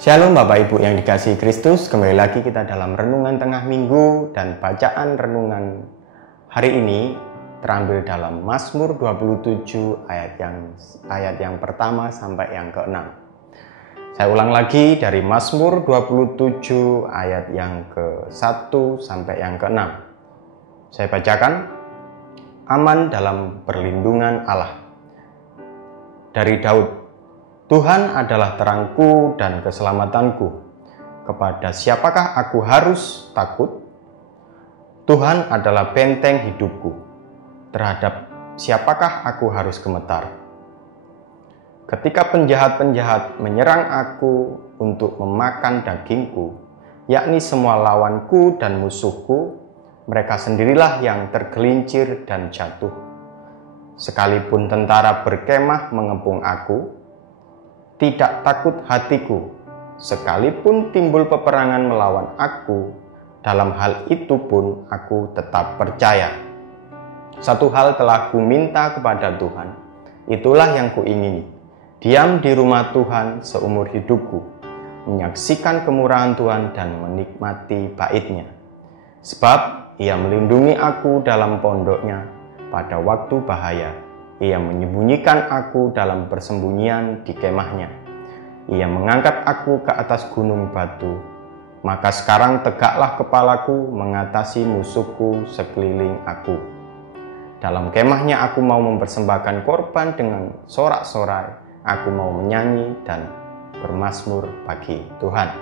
Shalom Bapak Ibu yang dikasihi Kristus, kembali lagi kita dalam Renungan Tengah Minggu dan bacaan renungan hari ini terambil dalam Mazmur 27 ayat yang pertama sampai yang ke-6. Saya ulang lagi dari Mazmur 27 ayat yang ke-1 sampai yang ke-6. Saya bacakan, aman dalam perlindungan Allah. Dari Daud, Tuhan adalah terangku dan keselamatanku. Kepada siapakah aku harus takut? Tuhan adalah benteng hidupku. Terhadap siapakah aku harus gemetar? Ketika penjahat-penjahat menyerang aku untuk memakan dagingku, yakni semua lawanku dan musuhku, mereka sendirilah yang tergelincir dan jatuh. Sekalipun tentara berkemah mengepung aku, tidak takut hatiku. Sekalipun timbul peperangan melawan aku, dalam hal itu pun aku tetap percaya. Satu hal telah kuminta kepada Tuhan, itulah yang kuingini, diam di rumah Tuhan seumur hidupku, menyaksikan kemurahan Tuhan dan menikmati bait-Nya. Sebab Ia melindungi aku dalam pondok-Nya pada waktu bahaya. Ia menyembunyikan aku dalam persembunyian di kemahnya. Ia mengangkat aku ke atas gunung batu. Maka sekarang tegaklah kepalaku mengatasi musuhku sekeliling aku. Dalam kemahnya aku mau mempersembahkan korban dengan sorak-sorai. Aku mau menyanyi dan bermazmur bagi Tuhan.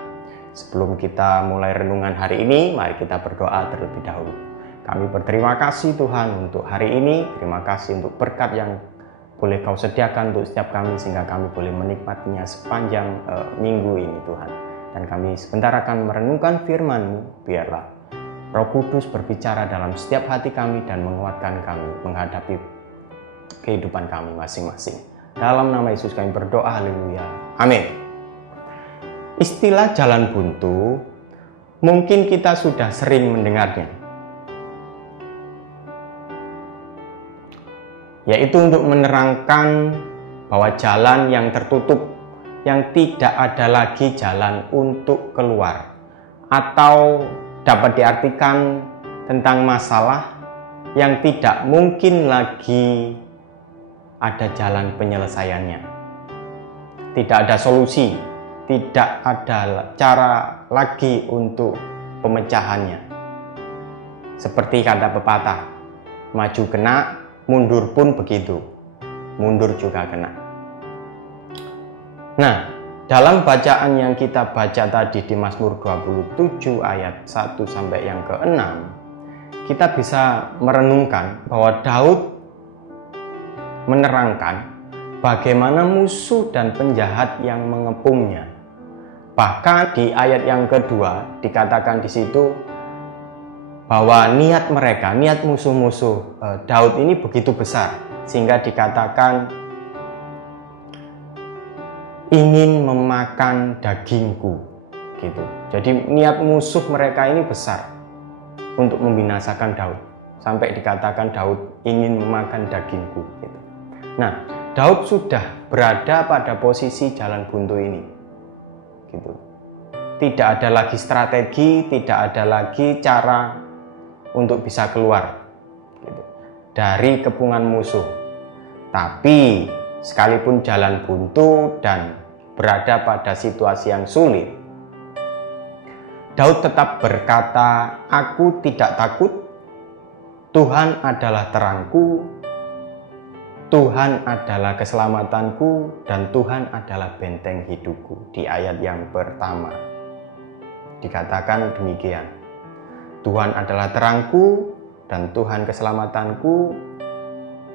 Sebelum kita mulai renungan hari ini, mari kita berdoa terlebih dahulu. Kami berterima kasih Tuhan untuk hari ini, terima kasih untuk berkat yang boleh Kau sediakan untuk setiap kami sehingga kami boleh menikmatinya sepanjang minggu ini Tuhan. Dan kami sebentar akan merenungkan firman-Mu, biarlah Roh Kudus berbicara dalam setiap hati kami dan menguatkan kami menghadapi kehidupan kami masing-masing. Dalam nama Yesus kami berdoa, haleluya, amin. Istilah jalan buntu mungkin kita sudah sering mendengarnya, yaitu untuk menerangkan bahwa jalan yang tertutup, yang tidak ada lagi jalan untuk keluar, atau dapat diartikan tentang masalah yang tidak mungkin lagi ada jalan penyelesaiannya. Tidak ada solusi, tidak ada cara lagi untuk pemecahannya. Seperti kata pepatah, maju kena, mundur pun begitu, mundur juga kena. Nah, dalam bacaan yang kita baca tadi di Mazmur 27 ayat 1 sampai yang ke-6, kita bisa merenungkan bahwa Daud menerangkan bagaimana musuh dan penjahat yang mengepungnya. Bahkan di ayat yang kedua dikatakan di situ bahwa niat mereka, niat musuh-musuh Daud ini begitu besar sehingga dikatakan ingin memakan dagingku gitu. Jadi niat musuh mereka ini besar untuk membinasakan Daud, sampai dikatakan Daud ingin memakan dagingku gitu. Nah, Daud sudah berada pada posisi jalan buntu ini gitu. Tidak ada lagi strategi, tidak ada lagi cara untuk bisa keluar gitu, dari kepungan musuh. Tapi sekalipun jalan buntu dan berada pada situasi yang sulit, Daud tetap berkata, aku tidak takut, Tuhan adalah terangku, Tuhan adalah keselamatanku, dan Tuhan adalah benteng hidupku. Di ayat yang pertama dikatakan demikian. Tuhan adalah terangku dan Tuhan keselamatanku,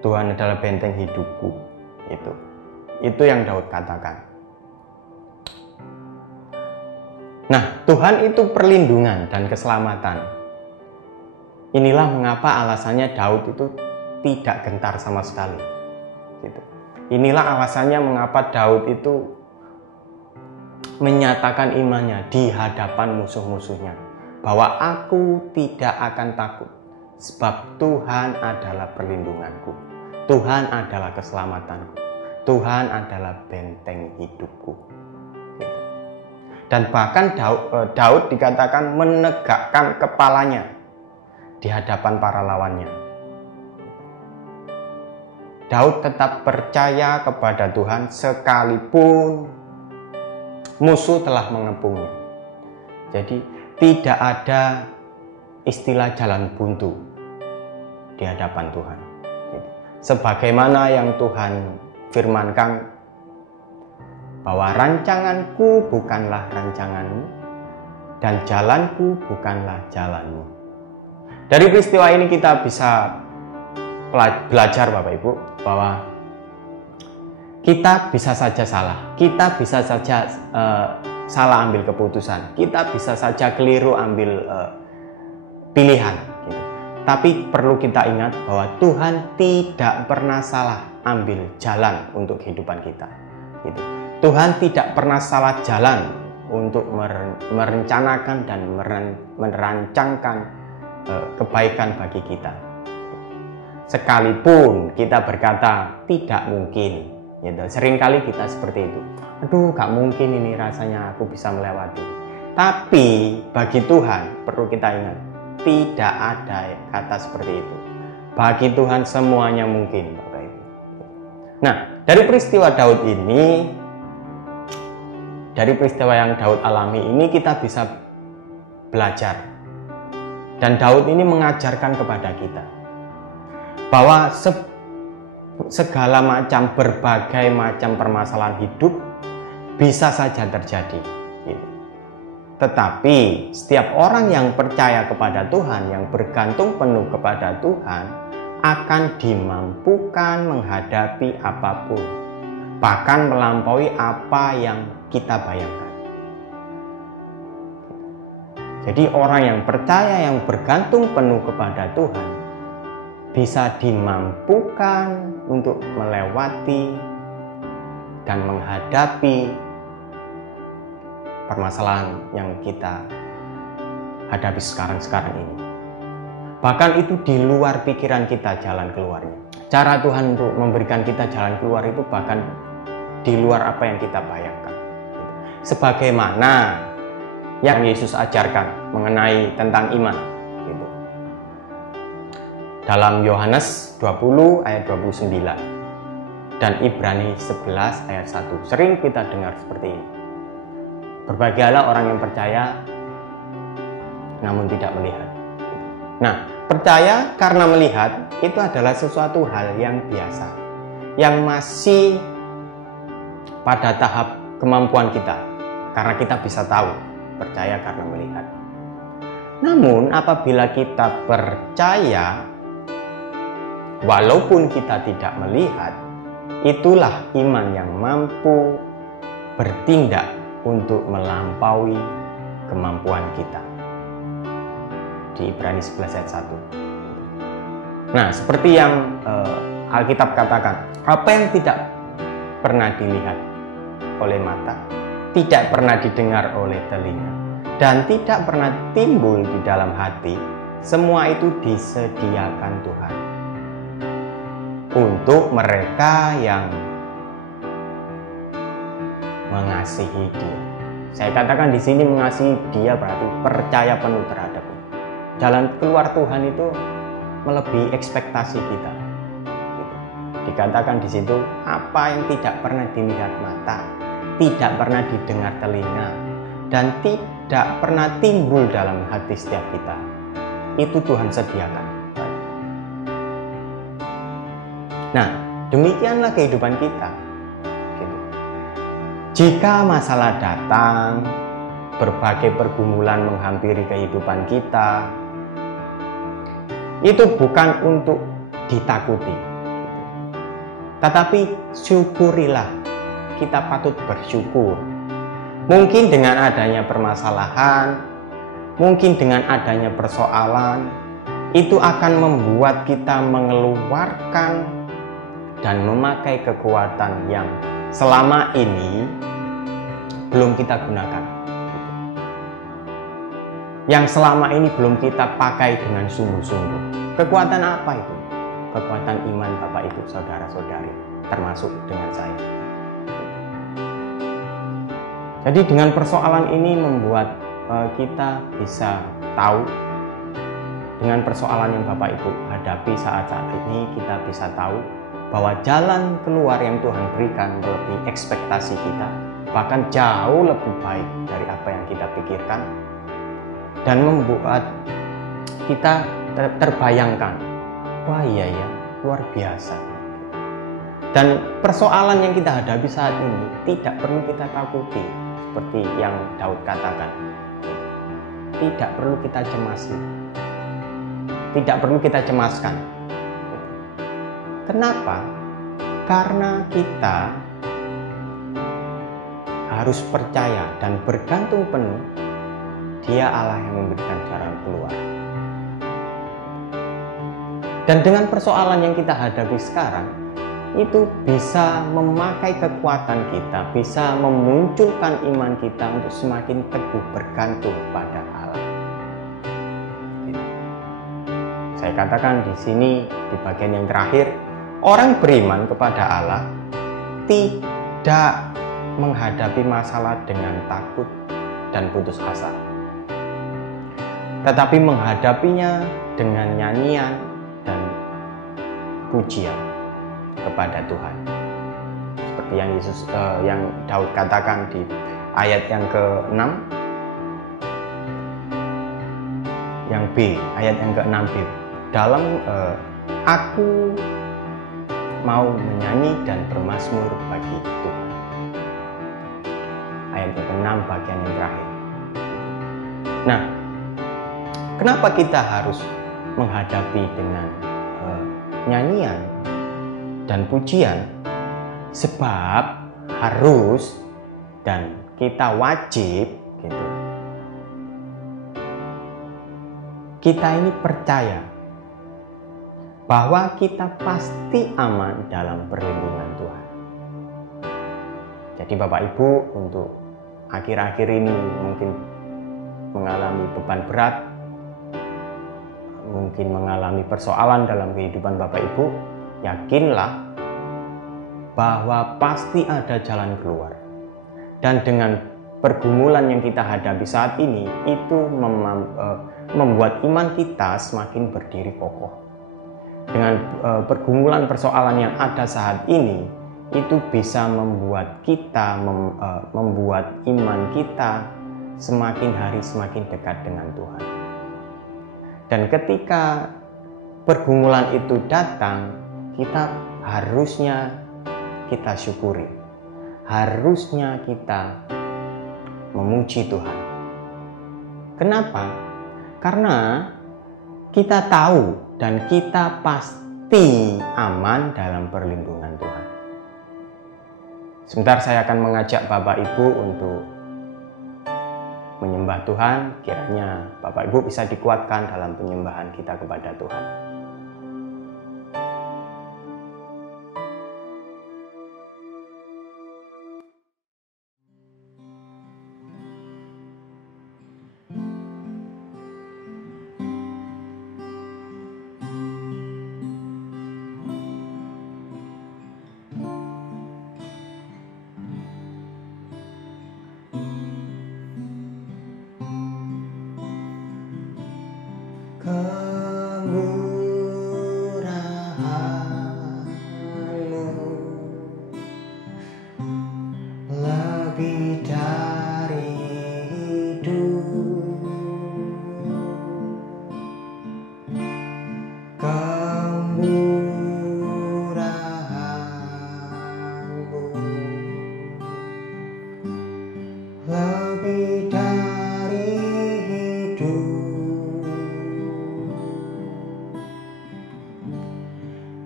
Tuhan adalah benteng hidupku. Itu yang Daud katakan. Nah, Tuhan itu perlindungan dan keselamatan. Inilah mengapa alasannya Daud itu tidak gentar sama sekali. Gitu. Inilah alasannya mengapa Daud itu menyatakan imannya di hadapan musuh-musuhnya, bahwa aku tidak akan takut, sebab Tuhan adalah perlindunganku, Tuhan adalah keselamatanku, Tuhan adalah benteng hidupku. Dan bahkan Daud dikatakan menegakkan kepalanya di hadapan para lawannya. Daud tetap percaya kepada Tuhan sekalipun musuh telah mengepungnya. Jadi tidak ada istilah jalan buntu di hadapan Tuhan. Sebagaimana yang Tuhan firmankan, bahwa rancanganku bukanlah rancanganmu dan jalanku bukanlah jalanmu. Dari peristiwa ini kita bisa belajar Bapak Ibu bahwa kita bisa saja salah, kita bisa saja salah ambil keputusan, kita bisa saja keliru ambil pilihan gitu. Tapi perlu kita ingat bahwa Tuhan tidak pernah salah ambil jalan untuk kehidupan kita gitu. Tuhan tidak pernah salah jalan untuk merencanakan dan merancangkan kebaikan bagi kita. Sekalipun kita berkata tidak mungkin, gitu. Seringkali kita seperti itu. Aduh, gak mungkin ini rasanya aku bisa melewati. Tapi bagi Tuhan perlu kita ingat, tidak ada kata seperti itu. Bagi Tuhan semuanya mungkin, Bapak Ibu. Nah, dari peristiwa Daud ini, dari peristiwa yang Daud alami ini kita bisa belajar. Dan Daud ini mengajarkan kepada kita bahwa segala macam, berbagai macam permasalahan hidup bisa saja terjadi. Tetapi setiap orang yang percaya kepada Tuhan, yang bergantung penuh kepada Tuhan, akan dimampukan menghadapi apapun, bahkan melampaui apa yang kita bayangkan. Jadi orang yang percaya, yang bergantung penuh kepada Tuhan, bisa dimampukan untuk melewati dan menghadapi permasalahan yang kita hadapi sekarang ini. Bahkan itu di luar pikiran kita jalan keluarnya. Cara Tuhan untuk memberikan kita jalan keluar itu bahkan di luar apa yang kita bayangkan. Sebagaimana yang Yesus ajarkan mengenai tentang iman. Gitu. Dalam Yohanes 20 ayat 29 dan Ibrani 11 ayat 1. Sering kita dengar seperti ini. Berbahagialah orang yang percaya namun tidak melihat. Nah, percaya karena melihat itu adalah sesuatu hal yang biasa, yang masih pada tahap kemampuan kita, karena kita bisa tahu percaya karena melihat. Namun apabila kita percaya walaupun kita tidak melihat, itulah iman yang mampu bertindak untuk melampaui kemampuan kita. Di Ibrani 11 ayat 1. Nah, seperti yang Alkitab katakan, apa yang tidak pernah dilihat oleh mata, tidak pernah didengar oleh telinga, dan tidak pernah timbul di dalam hati, semua itu disediakan Tuhan untuk mereka yang mengasihi Dia. Saya katakan di sini mengasihi Dia berarti percaya penuh terhadap. Jalan keluar Tuhan itu melebihi ekspektasi kita. Dikatakan di situ apa yang tidak pernah dilihat mata, tidak pernah didengar telinga, dan tidak pernah timbul dalam hati setiap kita, itu Tuhan sediakan. Nah, demikianlah kehidupan kita. Jika masalah datang, berbagai pergumulan menghampiri kehidupan kita, itu bukan untuk ditakuti, tetapi syukurilah. Kita patut bersyukur. Mungkin dengan adanya permasalahan, mungkin dengan adanya persoalan, itu akan membuat kita mengeluarkan dan memakai kekuatan yang selama ini belum kita gunakan, yang selama ini belum kita pakai dengan sungguh-sungguh. Kekuatan apa itu? Kekuatan iman Bapak Ibu Saudara-saudari, termasuk dengan saya. Jadi dengan persoalan ini membuat kita bisa tahu, dengan persoalan yang Bapak Ibu hadapi saat-saat ini, kita bisa tahu bahwa jalan keluar yang Tuhan berikan melebihi ekspektasi kita, bahkan jauh lebih baik dari apa yang kita pikirkan, dan membuat kita terbayangkan, wah iya ya, luar biasa. Dan persoalan yang kita hadapi saat ini tidak perlu kita takuti, seperti yang Daud katakan. Tidak perlu kita cemasi, tidak perlu kita cemaskan. Kenapa? Karena kita harus percaya dan bergantung penuh, Dia Allah yang memberikan jalan keluar. Dan dengan persoalan yang kita hadapi sekarang, itu bisa memakai kekuatan kita, bisa memunculkan iman kita untuk semakin teguh bergantung pada Allah. Saya katakan di sini, di bagian yang terakhir, orang beriman kepada Allah tidak menghadapi masalah dengan takut dan putus asa, tetapi menghadapinya dengan nyanyian dan pujian kepada Tuhan. Seperti yang yang Daud katakan di ayat yang ke-6, yang B, ayat yang ke-6B. Dalam aku mau menyanyi dan bermazmur bagi Tuhan. Ayat yang ke-6 bagian yang terakhir. Nah, kenapa kita harus menghadapi dengan nyanyian dan pujian? Sebab harus dan kita wajib gitu. Kita ini percaya bahwa kita pasti aman dalam perlindungan Tuhan. Jadi Bapak Ibu, untuk akhir-akhir ini mungkin mengalami beban berat, mungkin mengalami persoalan dalam kehidupan Bapak Ibu, yakinlah bahwa pasti ada jalan keluar. Dan dengan pergumulan yang kita hadapi saat ini, itu membuat iman kita semakin berdiri kokoh. Dengan pergumulan persoalan yang ada saat ini, itu bisa membuat kita, membuat iman kita semakin hari semakin dekat dengan Tuhan. Dan ketika pergumulan itu datang, harusnya kita syukuri, harusnya kita memuji Tuhan. Kenapa? Karena kita tahu dan kita pasti aman dalam perlindungan Tuhan. Sebentar saya akan mengajak Bapak Ibu untuk menyembah Tuhan. Kiranya Bapak Ibu bisa dikuatkan dalam penyembahan kita kepada Tuhan.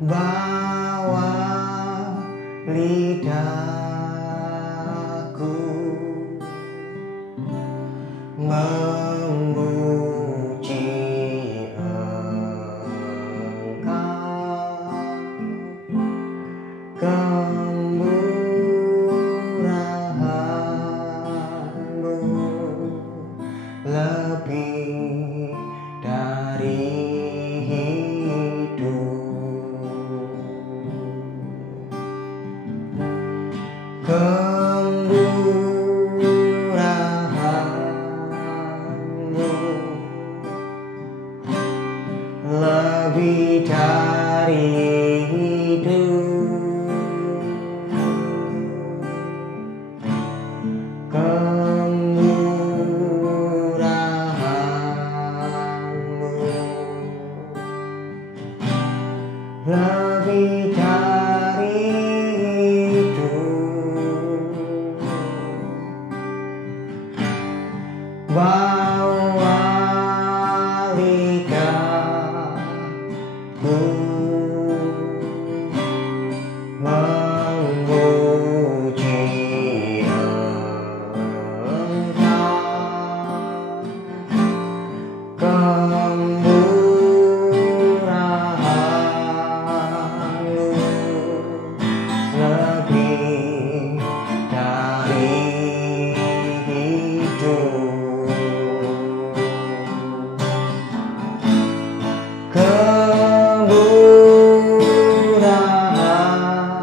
Bawa lidahku memuji Engkau, kemurahan-Mu lebih dari hidup. bawa lidahku memuji Engkau, kemurahan-Mu lebih dari hidup,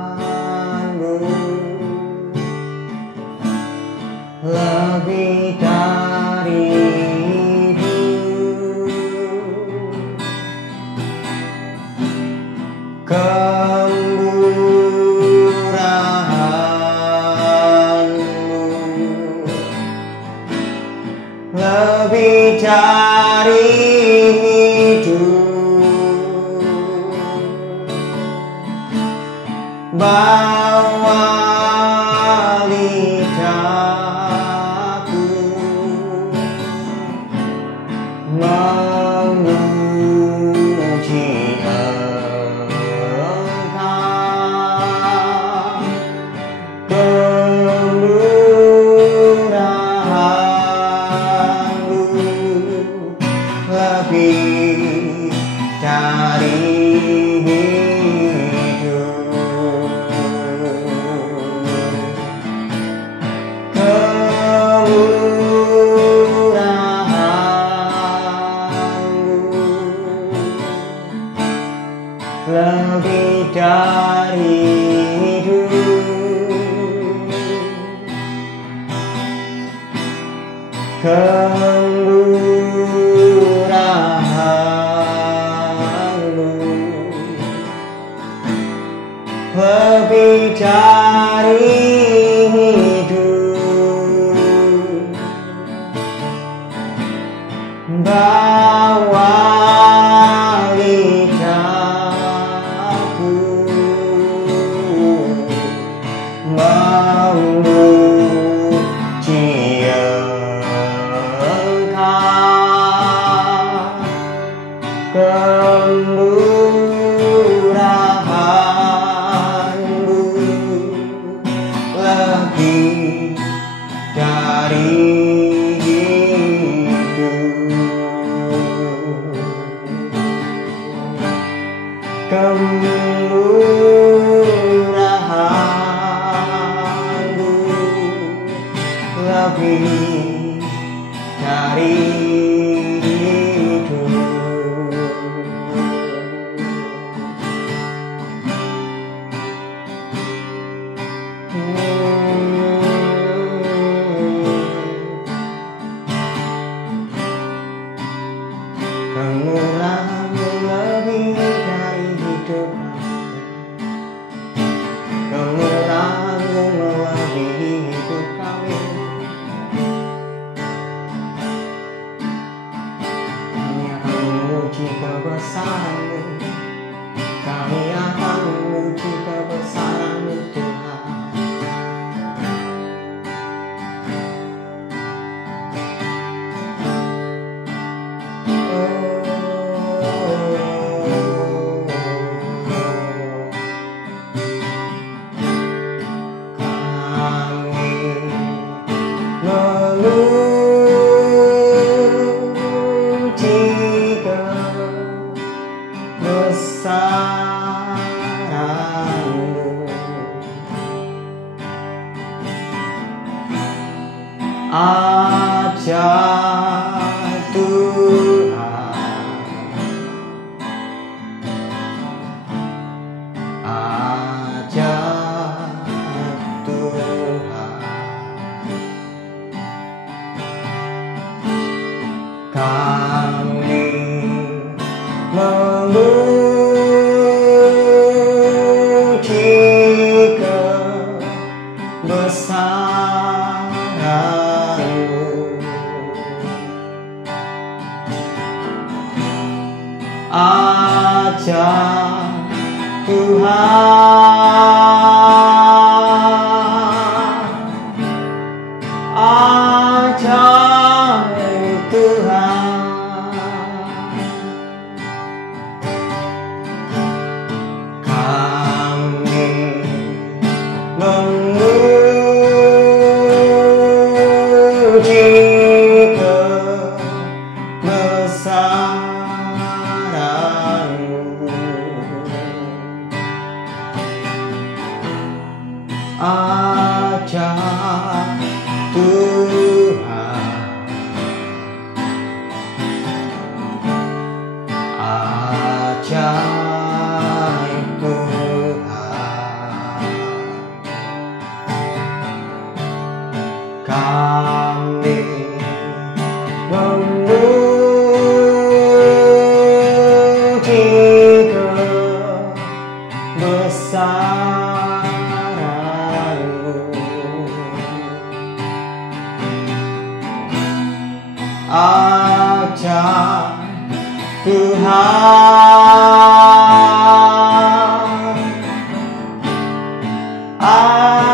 kemurahan-Mu lebih dari hidup, kemurahan-Mu lebih dari hidup, bawa lidahku memuji Engkau, kemurahan-Mu lebih dari hidup, kemurahan-Mu lebih dari hidup, kemurahan-Mu lebih dari hidup, bawa lidahku memuji Engkau, kemurahan-Mu lebih dari hidup, kemurahan-Mu lebih dari hidup. Kemurahan-Mu lebih dari hidup, kemurahan-Mu melebihi hidup kami. Kami akan memuji kebesaran-Mu, kami akan memuji kebesaran-Mu Tuhan. Ajar Tuhan, ajar Tuhan, kami memuji kebesaran-Mu. Ajar Tuhan, ajar memuji kebesaran-Mu. Ajaib Tuhan, ajaib Tuhan, kami memuji kebesaran-Mu. Ajaib Tuhan,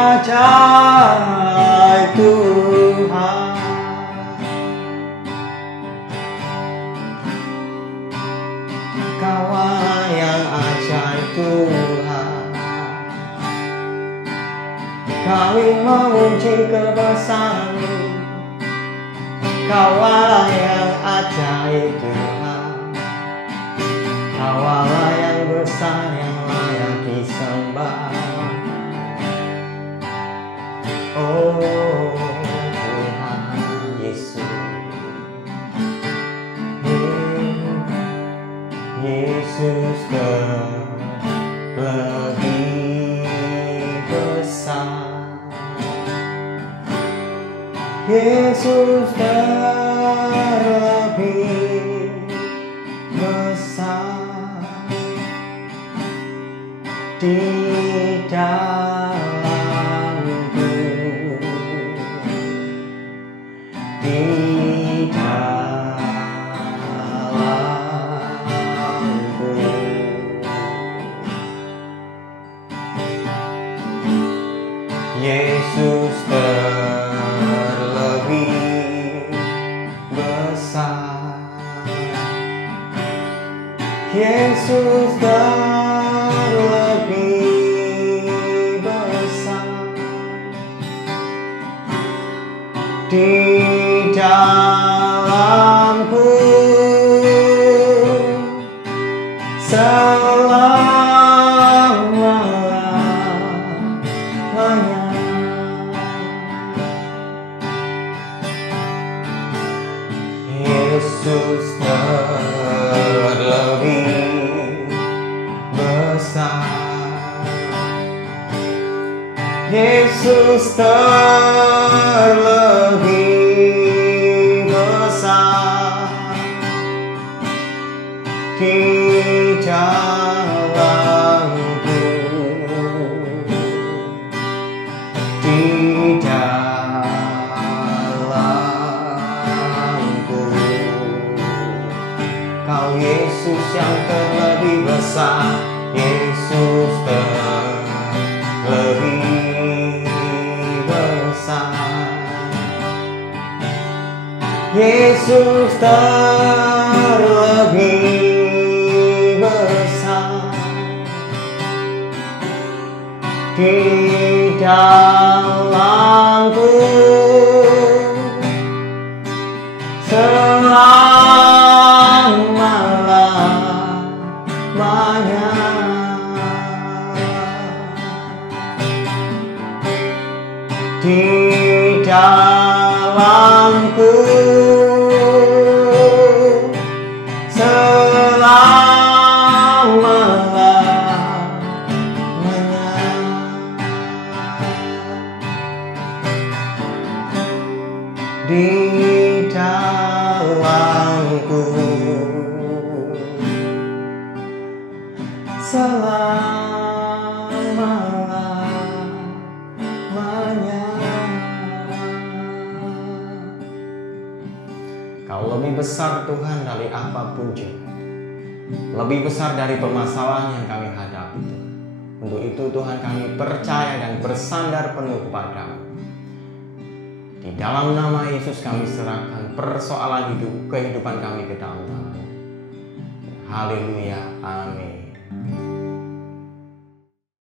ajaib Tuhan, Kau yang ajaib Tuhan. Kami memuji kebesaran-Mu. Kau yang ajaib Tuhan. Kau yang besar yang layak disembah. Oh Tuhan Yesus, Yesus lebih besar. Yesus lebih besar di dalamku, di dalamku. Yesus terlebih besar. Yesus terlebih besar di dalamku selama-lamanya. Yesus terlebih besar. Yesus terlebih besar di dalamku, di dalamku. Kau Yesus yang terlebih besar. Yesus terlebih besar. Yesus terlebih besar di dalamku selama-lamanya. Di dalamku selama-lamanya. Di dalamku selama-lamanya. Kau lebih besar Tuhan dari apapun juga, lebih besar dari permasalahan yang kami hadapi Tuhan. Untuk itu Tuhan kami percaya dan bersandar penuh kepadamu. Di dalam nama Yesus kami serahkan persoalan hidup, kehidupan kami ke dalam tangan. Haleluya, amin.